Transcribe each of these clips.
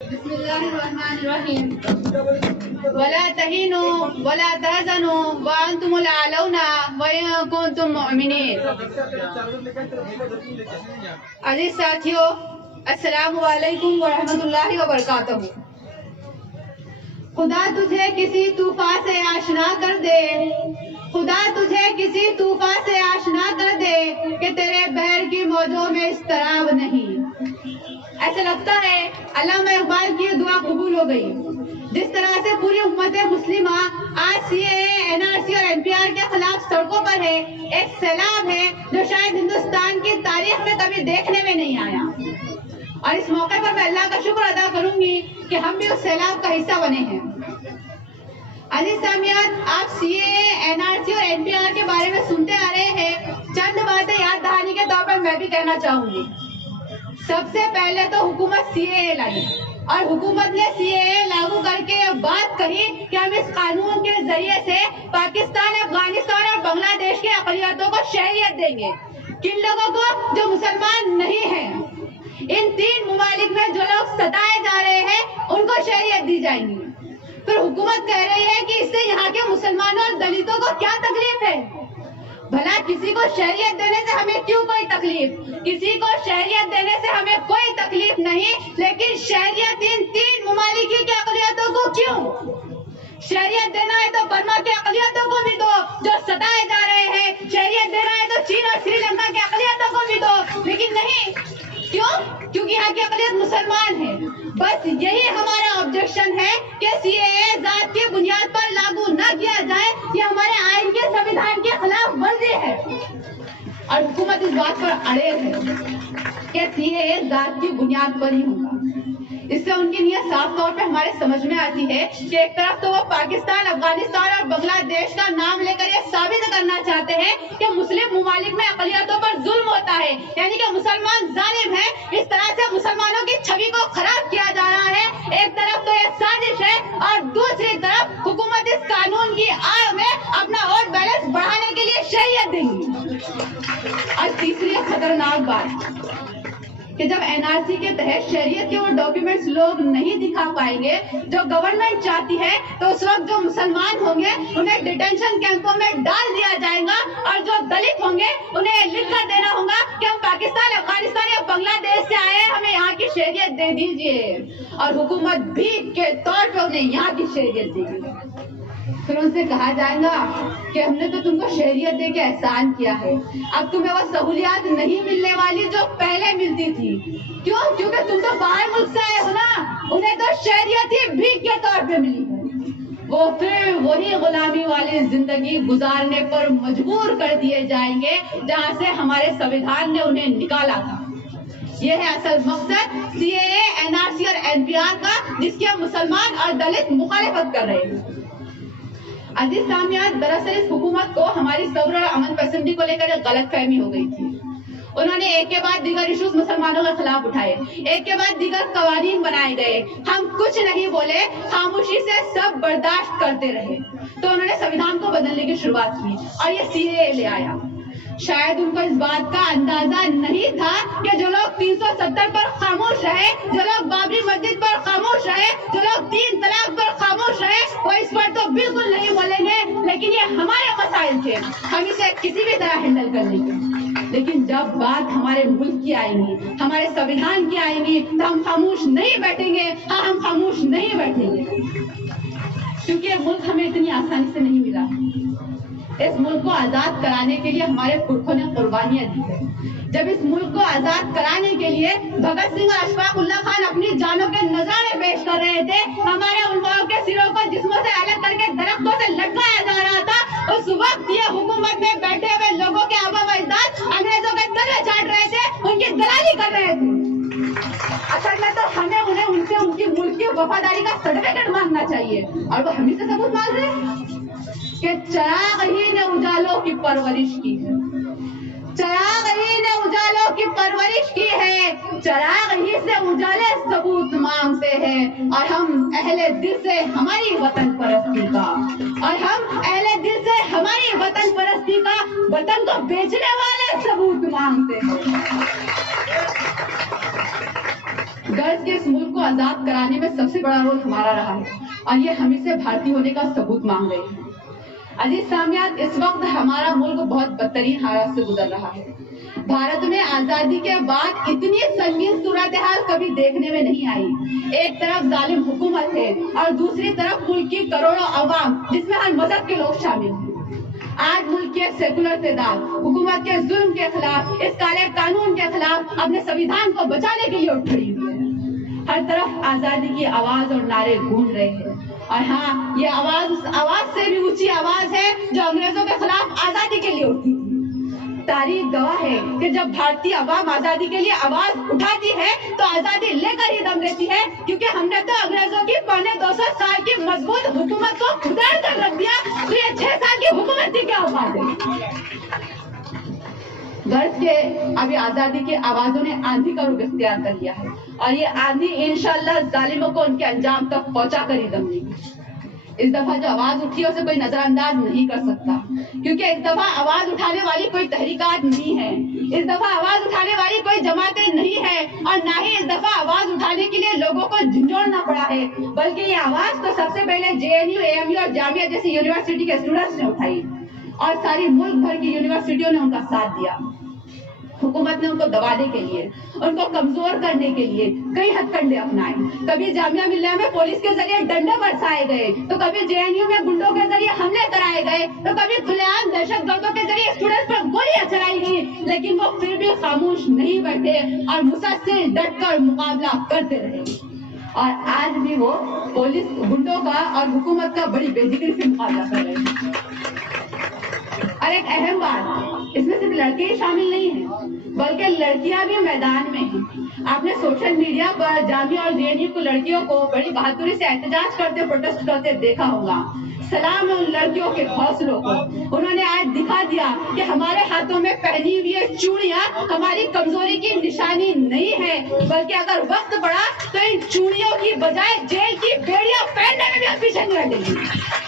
بسم اللہ الرحمن الرحیم ولا تہینوا ولا تحزنوا وانتم الاعلون وان کنتم مؤمنین۔ عزیز ساتھیو، السلام علیکم ورحمۃ اللہ وبرکاتہ۔ خدا تجھے کسی طوفان سے آشنا کر دے، خدا تجھے کسی طوفان سے آشنا کر دے کہ تیرے بحر کی موجوں میں اضطراب نہیں۔ ایسا لگتا ہے علامہ اقبال کی دعا قبول ہو گئی۔ جس طرح سے پوری امت مسلمہ آج سی اے اے، این آر سی اور این پی آر کے خلاف سڑکوں پر ہے، ایک سیلاب ہے جو شاید ہندوستان کی تاریخ میں کبھی دیکھنے میں نہیں آیا۔ اور اس موقع پر میں اللہ کا شکر ادا کروں گی کہ ہم بھی اس سیلاب کا حصہ بنے ہیں۔ عزیز سامعین، آپ سی اے اے، این آر سی اور این پی آر کے بارے میں سنتے آ رہے ہیں۔ چند باتیں یاد دہانی کے طور پر میں بھی کہنا چاہوں گی۔ سب سے پہلے تو حکومت سی اے اے لائی اور حکومت نے سی اے اے لاگو کر کے یہ بات کہی کہ ہم اس قانون کے ذریعے سے پاکستان، افغانستان اور بنگلہ دیش کے اقلیتوں کو شہریت دیں گے۔ کن لوگوں کو؟ جو مسلمان نہیں ہیں۔ ان تین ممالک میں جو لوگ ستائے جا رہے ہیں ان کو شہریت دی جائیں گی۔ پھر حکومت کہہ رہی ہے کہ اس سے یہاں کے مسلمانوں اور دلتوں کو کیا تکلیف ہے؟ بھلا کسی کو شہریت دینے سے ہمیں کیوں کوئی تکلیف؟ کسی کو شہریت دینے سے ہمیں کوئی تکلیف نہیں، لیکن شہریت ان تین ممالک کی اقلیتوں کو کیوں؟ شہریت دینا ہے تو برما کے اقلیتوں کو بھی دو جو ستائے جا رہے ہیں، شہریت دینا ہے تو چین اور سری لنکا کے اقلیتوں کو بھی دو، لیکن نہیں۔ کیوں؟ کیونکہ یہاں کی اقلیت مسلمان ہے۔ بس یہی ہمارا آبجیکشن ہے کہ سی اے اے ذات کی بنیاد پر لاگو نہ کیا جائے، یہ ہمارے آئین کے سنویدھان کے خلاف ورزی ہے۔ اور حکومت اس بات پر اڑے ہے کہ سی اے اے ذات کی بنیاد پر ہی ہوگا۔ اس سے ان کی نیت صاف طور پہ ہمارے سمجھ میں آتی ہے کہ ایک طرف تو وہ پاکستان، افغانستان اور بنگلہ دیش کا نام لے کر یہ ثابت کرنا چاہتے ہیں کہ مسلم ممالک میں اقلیتوں پر ظلم ہوتا ہے، یعنی کہ مسلمان ظالم ہیں۔ اس طرح سے مسلمانوں کی چھوی کو خراب کیا جا رہا ہے۔ ایک طرف تو یہ سازش ہے اور دوسری طرف حکومت اس قانون کی آڑ میں اپنا ووٹ بیلنس بڑھانے کے لیے شہریت دیں گی۔ اور تیسری خطرناک بات کہ جب این آر سی کے تحت شہریت کے وہ ڈاکیومنٹس لوگ نہیں دکھا پائیں گے جو گورنمنٹ چاہتی ہے، تو اس وقت جو مسلمان ہوں گے انہیں ڈیٹینشن کیمپوں میں ڈال دیا جائے گا، اور جو دلت ہوں گے انہیں لکھ کر دینا ہوگا کہ ہم پاکستان، افغانستان یا بنگلہ دیش سے آئے ہیں، ہمیں یہاں کی شہریت دے دیجیے۔ اور حکومت بھیک کے طور پہ انہیں یہاں کی شہریت دے گی۔ پھر ان سے کہا جائے گا کہ ہم نے تو تم کو شہریت دے کے احسان کیا ہے، اب تمہیں وہ سہولیات نہیں ملنے والی جو پہلے ملتی تھی۔ کیوں؟ کیونکہ تم تو باہر ملک سے آئے ہو نا، انہیں تو شہریت ہی بھیک کے طور پہ ملی ہے۔ وہ پھر وہی غلامی والی زندگی گزارنے پر مجبور کر دیے جائیں گے جہاں سے ہمارے سنویدھان نے انہیں نکالا تھا۔ یہ ہے اصل مقصد سی اے اے، این آر سی اور این پی آر کا، جس کی مسلمان اور دلت مخالفت کر رہے ہیں۔ عزیز سامعین، دراصل اس حکومت کو ہماری صبر اور امن پسندی کو لے کر ایک غلط فہمی ہو گئی تھی۔ انہوں نے ایک کے بعد دیگر ایشوز مسلمانوں کے خلاف اٹھائے، ایک کے بعد دیگر قوانین بنائے گئے، ہم کچھ نہیں بولے، خاموشی سے سب برداشت کرتے رہے۔ تو انہوں نے سنویدھان کو بدلنے کی شروعات کی اور یہ سی اے اے لے آیا۔ شاید ان کو اس بات کا اندازہ نہیں تھا کہ جو لوگ 370 پر خاموش رہے، جو لوگ بابری مسجد پر خاموش رہے، جو لوگ 3 طلاق پر خاموش رہے، وہ اس پر تو بالکل نہیں بولیں گے، لیکن یہ ہمارے مسائل تھے، ہم اسے کسی بھی طرح ہینڈل کر لیں گے۔ لیکن جب بات ہمارے ملک کی آئیں گی، ہمارے سنویدھان کی آئیں گی، تو ہم خاموش نہیں بیٹھیں گے۔ ہاں، ہم خاموش نہیں بیٹھیں گے، کیونکہ یہ ملک ہمیں اتنی آسانی سے نہیں ملا۔ اس ملک کو آزاد کرانے کے لیے ہمارے پرکھوں نے قربانیاں دی ہے۔ جب اس ملک کو آزاد کرانے کے لیے بھگت سنگھ اور اشفاق اللہ خان اپنی جانوں کے نذرانے پیش کر رہے تھے، ہمارے علماء کے سروں کو جسموں سے الگ کر کے درختوں سے لٹکایا جا رہا تھا، اس وقت یہ حکومت میں بیٹھے ہوئے لوگوں کے آبا و اجداد انگریزوں کے تلوے چاٹ رہے تھے، ان کی دلالی کر رہے تھے۔ اصل میں تو ہمیں ان سے ان کی ملک کی وفاداری کا سرٹیفکیٹ مانگنا چاہیے، اور وہ ہمیں سے ثبوت مانگ رہے ہیں کہ چراغ ہی نے اجالوں کی پرورش کی ہے، چراغ ہی نے اجالوں کی پرورش کی ہے، چراغ ہی سے اجالے ثبوت مانگتے ہیں، اور ہم اہل دل سے ہماری وطن پرستی کا، اور ہم اہل دل سے ہماری وطن پرستی کا وطن کو بیچنے والے ثبوت مانگتے ہیں۔ غرض کے اس ملک کو को आजाद कराने में सबसे बड़ा रोल हमारा रहा है और ये हम इसे भारतीय होने का सबूत मांग रहे हैं। अजीज सामियात, इस वक्त हमारा मुल्क बहुत बदतरीन हालात से गुजर रहा है। भारत में आजादी के बाद इतनी संगीन सूरत हाल कभी देखने में नहीं आई। एक तरफ जालिम हुकूमत है और दूसरी तरफ मुल्क की करोड़ों अवाम, जिसमें हर मजहब के लोग शामिल हैं। आज मुल्क के सेकुलर तेदाद हुकूमत के जुल्म के खिलाफ, इस काले कानून के खिलाफ अपने संविधान को बचाने के लिए उठ खड़ी हुई है। हर तरफ आजादी की आवाज और नारे गूंज रहे हैं और हाँ, ये आवाज उस आवाज से भी ऊंची आवाज है जो अंग्रेजों के खिलाफ आजादी के लिए उठती थी। तारीख गवाह है कि जब भारतीय अवाम आजादी के लिए आवाज उठाती है तो आजादी लेकर ही दम लेती है, क्योंकि हमने तो अंग्रेजों की 250 साल की मजबूत हुकूमत को उतार कर रख दिया, तो ये 6 साल की हुकूमत की क्या औकात है। गर्ज के अभी आजादी की आवाजों ने आंधी का रुख इख्तियार कर लिया है और ये आंधी इंशाअल्लाह जालिमों को उनके अंजाम तक पहुंचा कर ही दम लेगी। इस दफा जो आवाज उठी है उसे कोई नजरअंदाज नहीं कर सकता, क्योंकि इस दफा आवाज उठाने वाली कोई तहरीकात नहीं है, इस दफा आवाज उठाने वाली कोई जमातें नहीं है और ना ही इस दफा आवाज उठाने के लिए लोगों को झंझोड़ना पड़ा है, बल्कि ये आवाज तो सबसे पहले JNU, AMU और जामिया जैसी यूनिवर्सिटी के स्टूडेंट्स ने उठाई और सारी मुल्क भर की यूनिवर्सिटियों ने उनका साथ दिया। हुकूमत ने उनको दबाने के लिए, उनको कमजोर करने के लिए कई हथकंडे अपनाए। कभी जामिया मिल्लिया में पुलिस के जरिए डंडे बरसाए गए, तो कभी JNU में गुंडों के जरिए हमले कराए गए, तो कभी खुलेआम दहशतगर्दों के जरिए स्टूडेंट्स पर गोलियां चलाई गई, लेकिन वो फिर भी खामोश नहीं बैठे और मुसलसल डटकर मुकाबला करते रहे। और आज भी वो पुलिस, गुंडों का और हुकूमत का बड़ी बेजिक्री से मुकाबला कर रहे हैं। और एक अहम बात, इसमें सिर्फ लड़के ही शामिल नहीं हैं, बल्कि लड़कियां भी मैदान में हैं। आपने सोशल मीडिया पर जामिया और JNU की लड़कियों को बड़ी बहादुरी से एहतजाज करते, प्रोटेस्ट करते देखा होगा। सलाम है उन लड़कियों के हौसलों को। उन्होंने आज दिखा दिया कि हमारे हाथों में पहनी हुई ये चूड़ियां हमारी कमजोरी की निशानी नहीं है, बल्कि अगर वक्त पड़ा तो इन चूड़ियों की बजाय जेल की बेड़ियां पहनने में भी हम पीछे नहीं हटेंगे।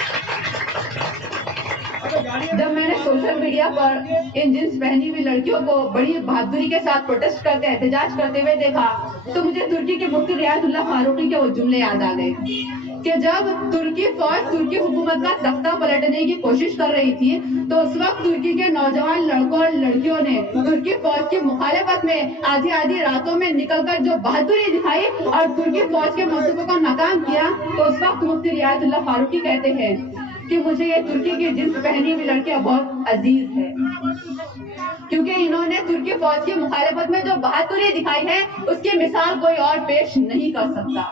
जब मैंने सोशल मीडिया पर इन जींस पहनी हुई लड़कियों को बड़ी बहादुरी के साथ प्रोटेस्ट करते, एहतजाज करते हुए देखा, तो मुझे तुर्की के मुफ्ती रियातुल्लाह फारूकी के वो जुमले याद आ गए कि जब तुर्की फौज तुर्की हुकूमत का तख्ता पलटने की कोशिश कर रही थी, तो उस वक्त तुर्की के नौजवान लड़कों और लड़कियों ने तुर्की फौज की मुखालिफत में आधी आधी रातों में निकलकर जो बहादुरी दिखाई और तुर्की फौज के मंसूबों को नाकाम किया, तो उस वक्त मुफ्ती रियातुल्लाह फारूकी कहते हैं कि मुझे ये तुर्की की जींस पहनी हुई लड़कियां बहुत अजीज है, क्योंकि इन्होंने तुर्की फौज की मुखालिफत में जो बहादुरी दिखाई है उसकी मिसाल कोई और पेश नहीं कर सकता।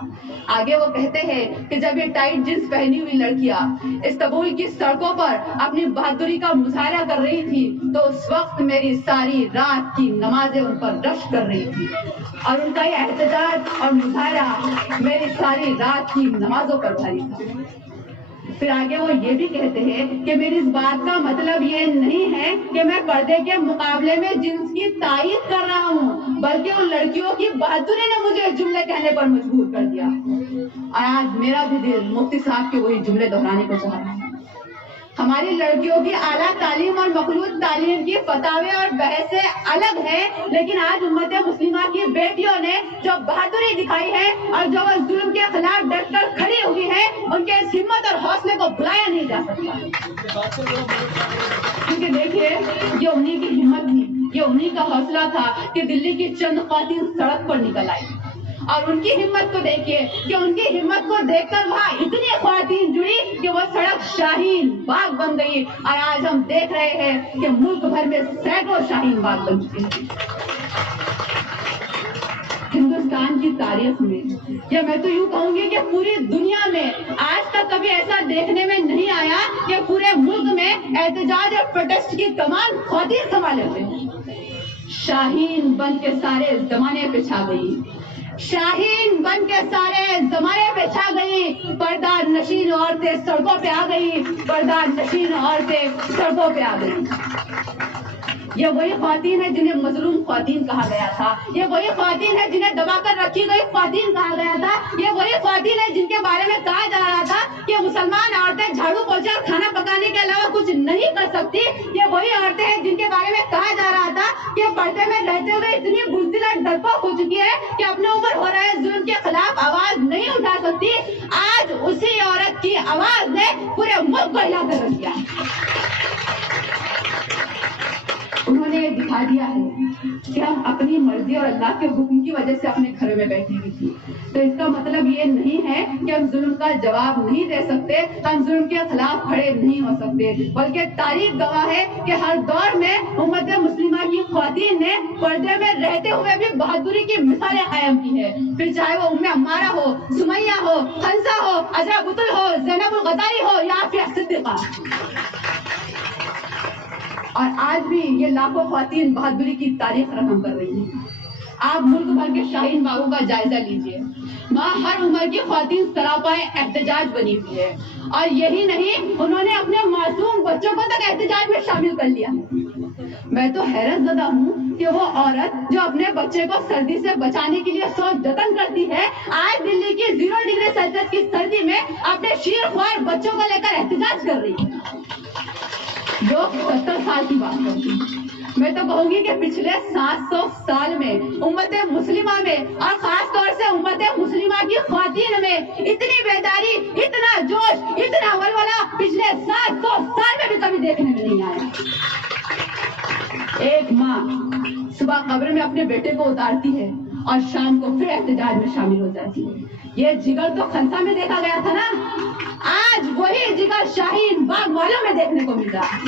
आगे वो कहते हैं कि जब ये टाइट जींस पहनी हुई लड़कियां इस्तांबुल की सड़कों पर अपनी बहादुरी का मुजाहरा कर रही थी, तो उस वक्त मेरी सारी रात की नमाजें उन पर रश कर रही थी और उनका ये एहतजाज और मुजाहरा मेरी सारी रात की नमाजों पर भारी था। फिर आगे वो ये भी कहते हैं कि मेरी इस बात का मतलब ये नहीं है कि मैं पर्दे के मुकाबले में जिन्स की तारीफ कर रहा हूँ, बल्कि उन लड़कियों की बहादुरी ने मुझे जुमले कहने पर मजबूर कर दिया। और आज मेरा भी दिल मुफ्ती साहब के वही जुमले दोहराने को चाह रहा है। हमारी लड़कियों की आला तालीम और मखलूत तालीम की फतावे और बहसें अलग है, लेकिन आज उम्मत मुस्लिमा की बेटियों ने जो बहादुरी दिखाई है और जो वो जुल्म के खिलाफ डटकर खड़ी हुई है, उनके इस हिम्मत और हौसले को भुलाया नहीं जा सकता। क्योंकि देखिए, ये उन्हीं की हिम्मत थी, ये उन्हीं का हौसला था कि दिल्ली की चंद ख्वातीन सड़क पर निकल आई और उनकी हिम्मत को देखिए कि उनकी हिम्मत को देखकर वहाँ इतनी ख्वातीन जुड़ी कि वो सड़क शाहीन बाग बन गई और आज हम देख रहे हैं कि मुल्क भर में सैकड़ों शाहीन बाग बन चुके हैं। हिंदुस्तान की तारीख में, या मैं तो यूँ कहूँगी कि पूरी दुनिया में आज तक कभी ऐसा देखने में नहीं आया कि पूरे मुल्क में एहतजाज और प्रोटेस्ट की कमान ख्वातीन संभाले हुए। शाहीन बन के सारे जमाने पे छा गई, शाहीन बन के सारे जमाने पे छा गई। पर्दा नशीन औरतें सड़कों पे आ गई, पर्दा नशीन औरतें सड़कों पे आ गई। ये वही ख्वातीन है जिन्हें मजलूम ख्वातीन कहा गया था, ये वही ख्वातीन है जिन्हें दबाकर रखी गई ख्वातीन कहा गया था, ये वही ख्वातीन है जिनके बारे में कहा जा रहा था कि मुसलमान औरतें झाड़ू पोछा खाना पकाने के अलावा कुछ नहीं कर सकती। ये वही औरतें हैं जिनके बारे में कहा जा रहा था کہ पर्दे में रहते हुए इतनी बुज़दिल और डरपोक हो चुकी है कि अपने ऊपर हो रहे जुल्म के खिलाफ आवाज नहीं उठा सकती। आज उसी औरत की आवाज ने पूरे मुल्क को हिला कर रख दिया। उन्होंने दिखा दिया है कि हम अपनी मर्जी और अल्लाह के हुक्म की वजह से अपने घरों में बैठी हुई थी। तो इसका मतलब ये नहीं है कि हम जुल्म का जवाब नहीं दे सकते, हम जुल्म के खिलाफ खड़े नहीं हो सकते, बल्कि तारीख गवाह है कि हर दौर में उम्मत मुस्लिमा की ख्वातीन ने पर्दे में रहते हुए भी बहादुरी की मिसालें कायम की है। फिर चाहे वो उम्मे अम्मारा हो, सुमैया हो, हंसा हो, अजरा बुतुल हो, ज़ैनबुल गदारी हो या फिर सिद्दीक़ा। और आज भी ये लाखों ख्वातीन बहादुरी की तारीख रकम कर रही हैं। आप मुल्क भर के शाहीन बागों का जायजा लीजिए, वहाँ हर उम्र की ख्वातीन सरापाए एहतजाज बनी हुई है। और यही नहीं, उन्होंने अपने मासूम बच्चों को तक एहतजाज में शामिल कर लिया। मैं तो हैरत ज़दा हूँ कि वो औरत जो अपने बच्चे को सर्दी से बचाने के लिए सोच जतन करती है, आज दिल्ली की 0 डिग्री सेल्सियस की सर्दी में अपने शीरख्वार बच्चों को लेकर एहतजाज कर रही है। लोग 70 साल की बात करते हैं। मैं तो कहूंगी कि पिछले 700 साल में उम्मत मुस्लिमा में और खास तौर से उम्मत मुस्लिमा की ख्वातीन में इतनी बेदारी, इतना जोश, इतना वलवला पिछले 700 साल में भी कभी देखने में नहीं आया। एक माँ सुबह कब्र में अपने बेटे को उतारती है और शाम को फिर एहतजाज में शामिल हो जाती है। ये जिगर तो खंसा में देखा गया था ना, आज वही जिगर शाहीन बाग वालों में देखने को मिल रहा है।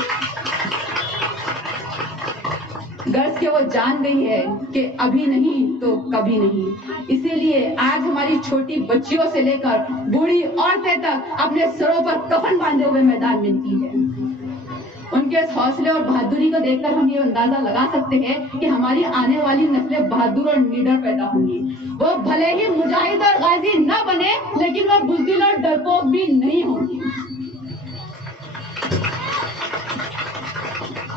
गर्ज के वो जान गई है कि अभी नहीं तो कभी नहीं, इसीलिए आज हमारी छोटी बच्चियों से लेकर बूढ़ी औरतें तक अपने सरों पर कफन बांधे हुए मैदान में निकली है। उनके इस हौसले और बहादुरी को देखकर हम ये अंदाजा लगा सकते हैं कि हमारी आने वाली नस्लें बहादुर और निडर पैदा होंगी। वो भले ही मुजाहिद और गाजी न बने, लेकिन वो बुज़दिल और डरपोक भी नहीं होंगी।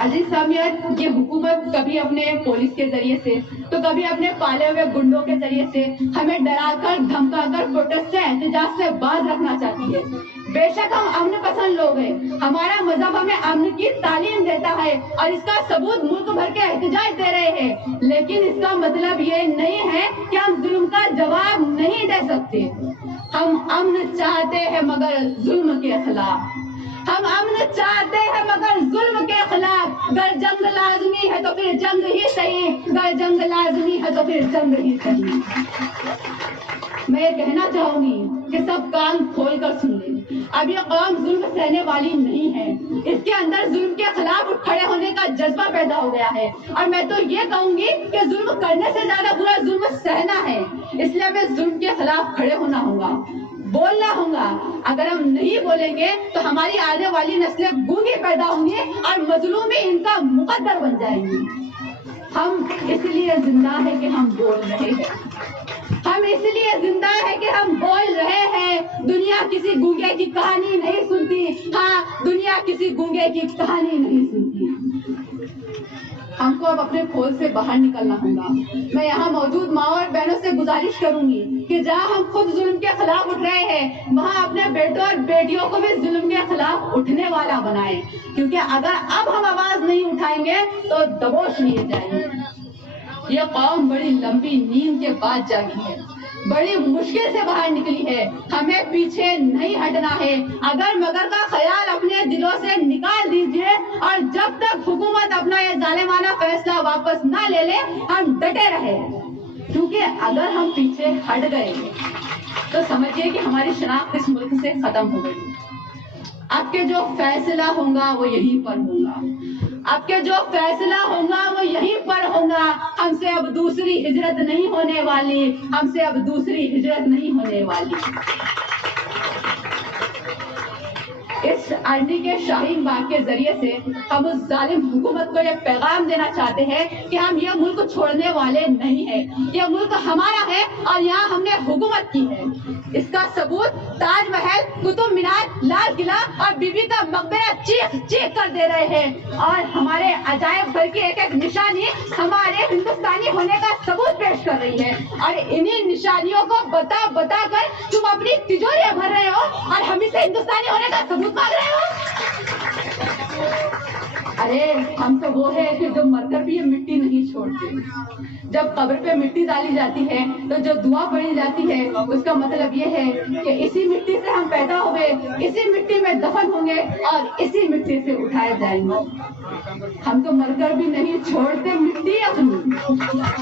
अजीज सामियत, ये हुकूमत कभी अपने पुलिस के जरिए से तो कभी अपने पाले हुए गुंडों के जरिए से हमें डराकर धमकाकर प्रोटेस्ट से, एहतजाज से बाज रखना चाहती है। बेशक हम अमन पसंद लोग हैं, हमारा मजहब हमें अमन की तालीम देता है और इसका सबूत मुल्क भर के एहतजाज दे रहे हैं, लेकिन इसका मतलब ये नहीं है कि हम जुल्म का जवाब नहीं दे सकते। हम अमन चाहते हैं मगर जुल्म के खिलाफ, हम अमन चाहते हैं मगर जुल्म के खिलाफ। अगर जंग लाजमी है तो फिर जंग ही सही, अगर जंग लाजमी है तो फिर जंग ही सही। मैं ये कहना चाहूंगी कि सब कान खोल कर सुन लें। अब ये कौम जुल्म सहने वाली नहीं है, इसके अंदर जुल्म के खिलाफ खड़े होने का जज्बा पैदा हो गया है। और मैं तो ये कहूंगी कि जुल्म करने से ज्यादा बुरा जुल्म सहना है, इसलिए हमें जुल्म के खिलाफ खड़े होना होगा, बोलना होगा। अगर हम नहीं बोलेंगे तो हमारी आने वाली नस्लें गूंगी पैदा होंगी और मजलूमी इनका मुकद्दर बन जाएंगी। हम इसलिए जिंदा है कि हम बोल रहे हैं, हम इसलिए जिंदा है कि हम बोल रहे हैं। दुनिया किसी गूंगे की कहानी नहीं सुनती, हाँ, दुनिया किसी गूंगे की कहानी नहीं सुनती। हमको अब अपने खोल से बाहर निकलना होगा। मैं यहाँ मौजूद माँ और बहनों से गुजारिश करूंगी कि जहाँ हम खुद जुल्म के खिलाफ उठ रहे हैं, वहाँ अपने बेटों और बेटियों को भी जुल्म के खिलाफ उठने वाला बनाएं, क्योंकि अगर अब हम आवाज नहीं उठाएंगे तो दबोच लिए जाएंगे। ये कौम बड़ी लंबी नींद के बाद जागी है, बड़ी मुश्किल से बाहर निकली है, हमें पीछे नहीं हटना है। अगर मगर का ख्याल अपने दिलों से निकाल दीजिए और जब तक हुकूमत अपना ये जालिमाना फैसला वापस ना ले ले, हम डटे रहे, क्योंकि अगर हम पीछे हट गए तो समझिए कि हमारी शनाख्त इस मुल्क से खत्म हो गई। आपके जो फैसला होगा वो यहीं पर होगा, आपके जो फैसला होगा वो यहीं पर होगा। हमसे अब दूसरी हिजरत नहीं होने वाली, हमसे अब दूसरी हिजरत नहीं होने वाली। इस अरनी के शाहीन बाग के जरिए से हम उस जालिम हुकूमत को ये पैगाम देना चाहते हैं कि हम ये मुल्क छोड़ने वाले नहीं हैं। ये मुल्क हमारा है और यहाँ हमने हुकूमत की है। इसका सबूत ताजमहल, कुतुब मीनार, लाल किला और बीबी का मकबरा चीख चीख कर दे रहे हैं और हमारे अजायब घर की एक एक निशानी हमारे हिंदुस्तानी होने का सबूत पेश कर रही है। और इन्हीं निशानियों को बता बता कर तुम अपनी तिजोरियां भर रहे हो और हम इसे हिंदुस्तानी होने का सबूत मांग रहे हो। ارے ہم تو وہ ہے کہ جو مر کر بھی یہ مٹی نہیں چھوڑتے. جب قبر پہ مٹی ڈالی جاتی ہے تو جو دعا پڑھی جاتی ہے اس کا مطلب یہ ہے کہ اسی مٹی سے ہم پیدا ہوئے, اسی مٹی میں دفن ہوں گے اور اسی مٹی سے اٹھائے جائیں گے. ہم تو مر کر بھی نہیں چھوڑتے مٹی اپنی,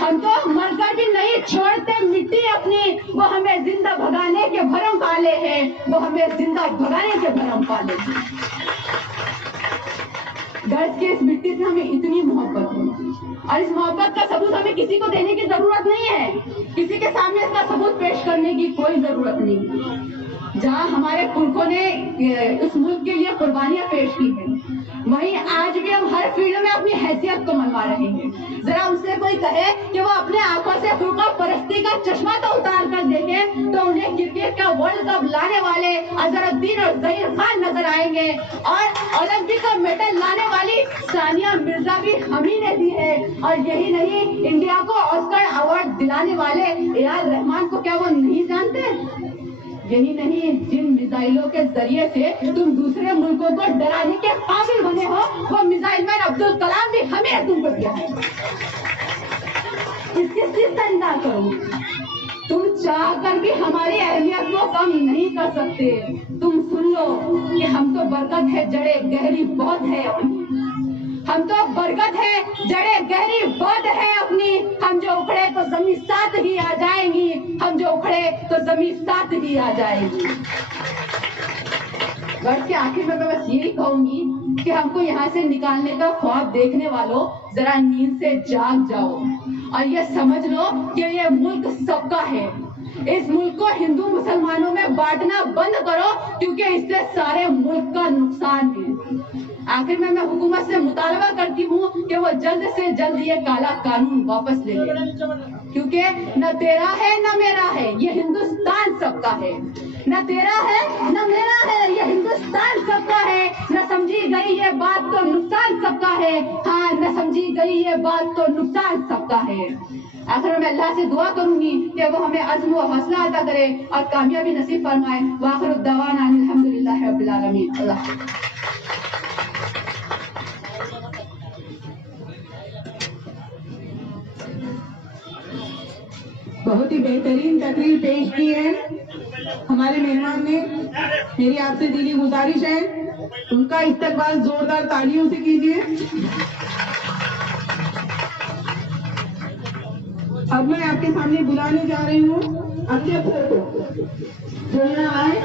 ہم تو مر کر بھی نہیں چھوڑتے مٹی اپنی. وہ ہمیں زندہ بھگانے کے بھرم پالے ہیں, وہ ہمیں زندہ بھگانے کے بھرم پالے ہیں. گرج کے اس مٹی سے ہمیں اتنی محبت ہے, اور اس محبت کا ثبوت ہمیں کسی کو دینے کی ضرورت نہیں ہے, کسی کے سامنے اس کا ثبوت پیش کرنے کی کوئی ضرورت نہیں. جہاں ہمارے پرکھوں نے اس ملک کے لیے قربانیاں پیش کی ہیں, وہیں آج بھی ہم ہر فیلڈ میں اپنی حیثیت کو منوا رہے ہیں. ذرا ان سے کوئی کہے کہ وہ اپنے آنکھوں سے فرقہ پرستی کا چشمہ تو اتار کر دیکھیں تو انہیں کرکٹ کا ورلڈ کپ لانے والے اظہر الدین اور ظہیر خان نظر آئیں گے, اور اولمپک کا میڈل لانے والی ثانیہ مرزا بھی ہم ہی نے دی ہے. اور یہی نہیں, انڈیا کو آسکر ایوارڈ دلانے والے اے آر رحمان کو کیا وہ نہیں جانتے؟ یہی نہیں, جن میزائلوں کے ذریعے سے تم دوسرے ملکوں کو ڈرانے کے قابل بنے ہو, وہ میزائل مین عبدالکلام بھی ہمیں تم کو دیا ہے. اس کی چیز کا انکار کرو, تم چاہ کر بھی ہماری اہمیت کو کم نہیں کر سکتے. تم سن لو کہ ہم تو برکت ہے جڑے گہری بہت ہے اپنی, ہم تو برکت ہے جڑے گہری بہت ہے اپنی. ہم جو اکھڑے تو زمین ساتھ ہی آ جائیں گی, ہم جو اکھڑے تو زمین ساتھ ہی آ جائے گی. ورڈ کے آخر میں بس یہی کہوں گی کہ ہم کو یہاں سے نکالنے کا خواب دیکھنے والوں ذرا نیند سے جاگ جاؤ, اور یہ سمجھ لو کہ یہ ملک سب کا ہے. اس ملک کو ہندو مسلمانوں میں بانٹنا بند کرو, کیونکہ اس سے سارے ملک کا نقصان ہے. آخر میں حکومت سے مطالبہ کرتی ہوں کہ وہ جلد سے جلد یہ کالا قانون واپس لے لے, کیونکہ نہ تیرا ہے نہ میرا ہے, یہ ہندوستان سب کا ہے. نہ تیرا ہے نہ میرا ہے, یہ ہندوستان سب کا ہے. نہ سمجھی گئی یہ بات تو نقصان سب کا ہے, ہاں نہ سمجھی گئی یہ بات تو نقصان سب کا ہے. آخر میں اللہ سے دعا کروں گی کہ وہ ہمیں عزم و حوصلہ عطا کرے اور کامیابی نصیب فرمائے. وآخر الدعوانا ان الحمدللہ رب العالمین. اللہ بہت ہی بہترین تقریر پیش کی ہے ہمارے مہمان نے. میری آپ سے دلی گزارش ہے ان کا استقبال زوردار تالیوں سے کیجیے. اب میں آپ کے سامنے بلانے جا رہی ہوں اپنے افسر کو جو یہاں آئے.